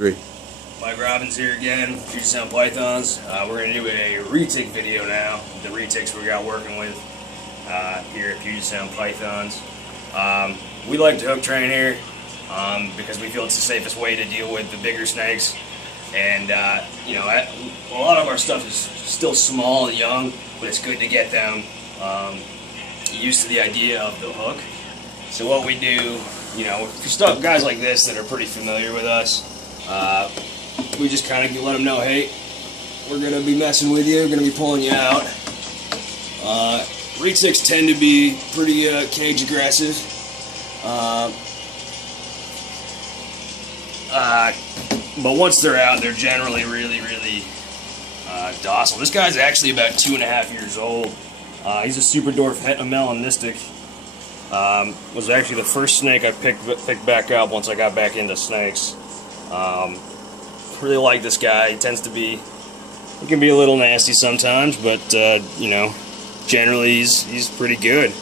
Three. Mike Robbins here again, Puget Sound Pythons. We're going to do a retic video now, the retics we got working with here at Puget Sound Pythons. We like to hook train here because we feel it's the safest way to deal with the bigger snakes. And you know, a lot of our stuff is still small and young, but it's good to get them used to the idea of the hook. So what we do, you know, for stuff guys like this that are pretty familiar with us, we just kind of let them know, hey, we're going to be messing with you, we're going to be pulling you out. Retics tend to be pretty cage aggressive. But once they're out, they're generally really docile. This guy's actually about 2.5 years old. He's a super dwarf melanistic. Was actually the first snake I picked back up once I got back into snakes. Really like this guy. He tends to be, he can be a little nasty sometimes, but you know, generally he's pretty good.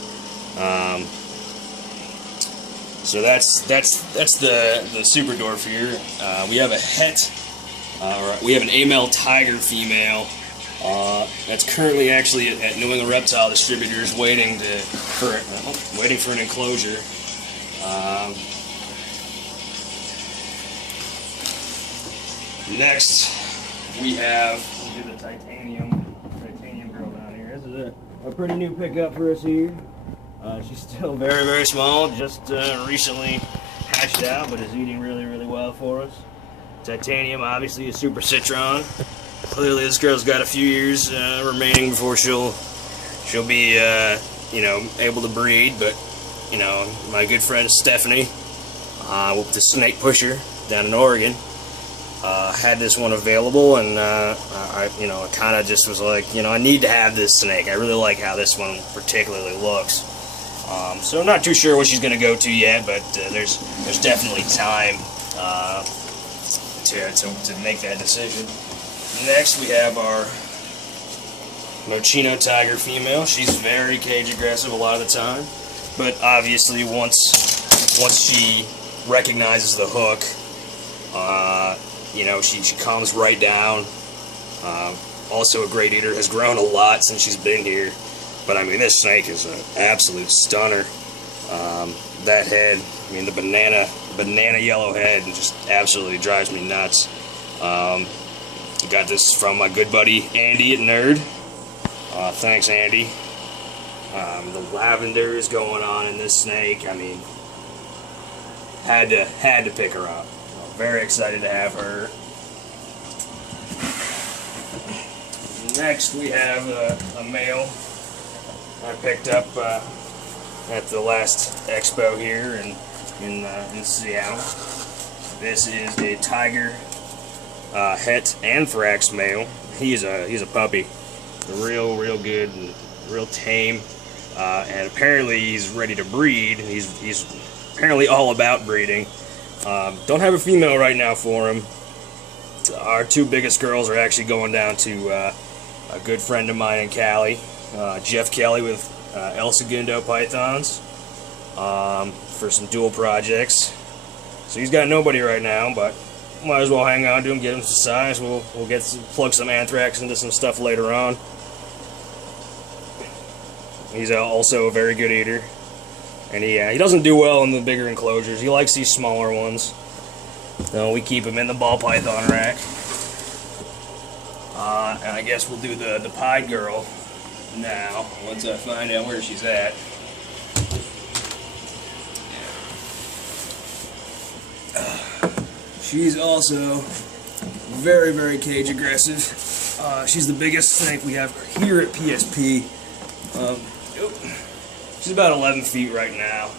So that's the super dwarf here. We have a het, we have an A-male tiger female. That's currently actually at New England Reptile Distributors, waiting for an enclosure. Next, we have the titanium girl down here. This is a pretty new pickup for us here. She's still very small, just recently hatched out, but is eating really well for us. Titanium, obviously, a super citron. Clearly, this girl's got a few years remaining before she'll be you know, able to breed. But you know, my good friend Stephanie, with the snake pusher down in Oregon, had this one available, and I kind of just was like, you know, I need to have this snake. I really like how this one particularly looks. So I'm not too sure what she's going to go to yet, but there's definitely time to make that decision. Next, we have our Mochino tiger female. She's very cage aggressive a lot of the time, but obviously once she recognizes the hook, you know, she calms right down. Also a great eater, has grown a lot since she's been here. But I mean, this snake is an absolute stunner. That head, I mean, the banana yellow head, just absolutely drives me nuts. Got this from my good buddy Andy at Nerd. Thanks, Andy. The lavender is going on in this snake. I mean, had to pick her up. Very excited to have her. Next, we have a male I picked up at the last expo here in Seattle. This is a tiger het anthrax male. He's a puppy, real good and real tame, and apparently he's ready to breed. He's apparently all about breeding. Don't have a female right now for him. Our two biggest girls are actually going down to a good friend of mine in Cali, Jeff Kelly with El Segundo Pythons, for some dual projects. So he's got nobody right now, but might as well hang on to him, get him some size. We'll plug some anthrax into some stuff later on. He's also a very good eater. And he doesn't do well in the bigger enclosures. He likes these smaller ones. So we keep him in the ball python rack. And I guess we'll do the pied girl now, once I find out where she's at. She's also very cage aggressive. She's the biggest snake we have here at PSP. She's about 11 feet right now.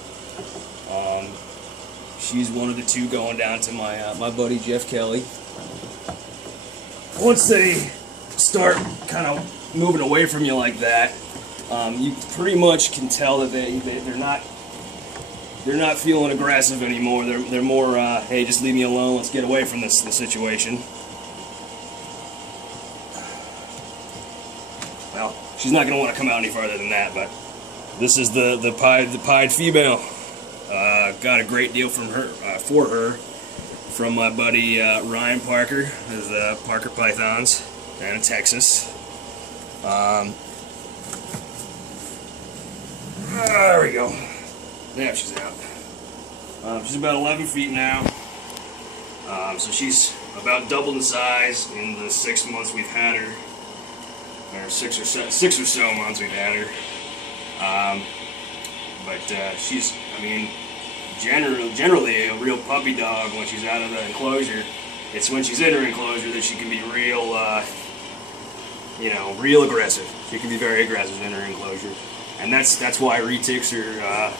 She's one of the two going down to my buddy Jeff Kelly. Once they start kind of moving away from you like that, you pretty much can tell that they're not feeling aggressive anymore. They're more, hey, just leave me alone. Let's get away from this situation. Well, she's not going to want to come out any farther than that, but this is the pied female. Got a great deal from her for from my buddy Ryan Parker of the Parker Pythons down in Texas. There we go. Now she's out. She's about 11 feet now. So she's about doubled in size in the 6 months we've had her, or six or so months we've had her. But she's, I mean, generally a real puppy dog when she's out of the enclosure. It's when she's in her enclosure that she can be real, you know, real aggressive. She can be very aggressive in her enclosure, and that's why retics are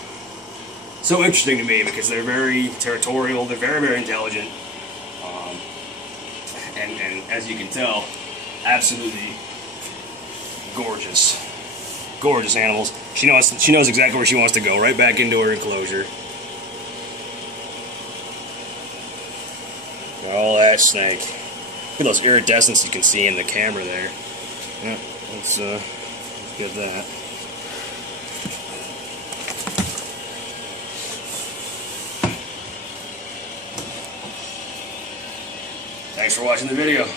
so interesting to me, because they're very territorial. They're very, very intelligent, and as you can tell, absolutely gorgeous. Gorgeous animals. She knows exactly where she wants to go, right back into her enclosure. Got all that snake. Look at those iridescents you can see in the camera there. Yeah, let's get that. Thanks for watching the video.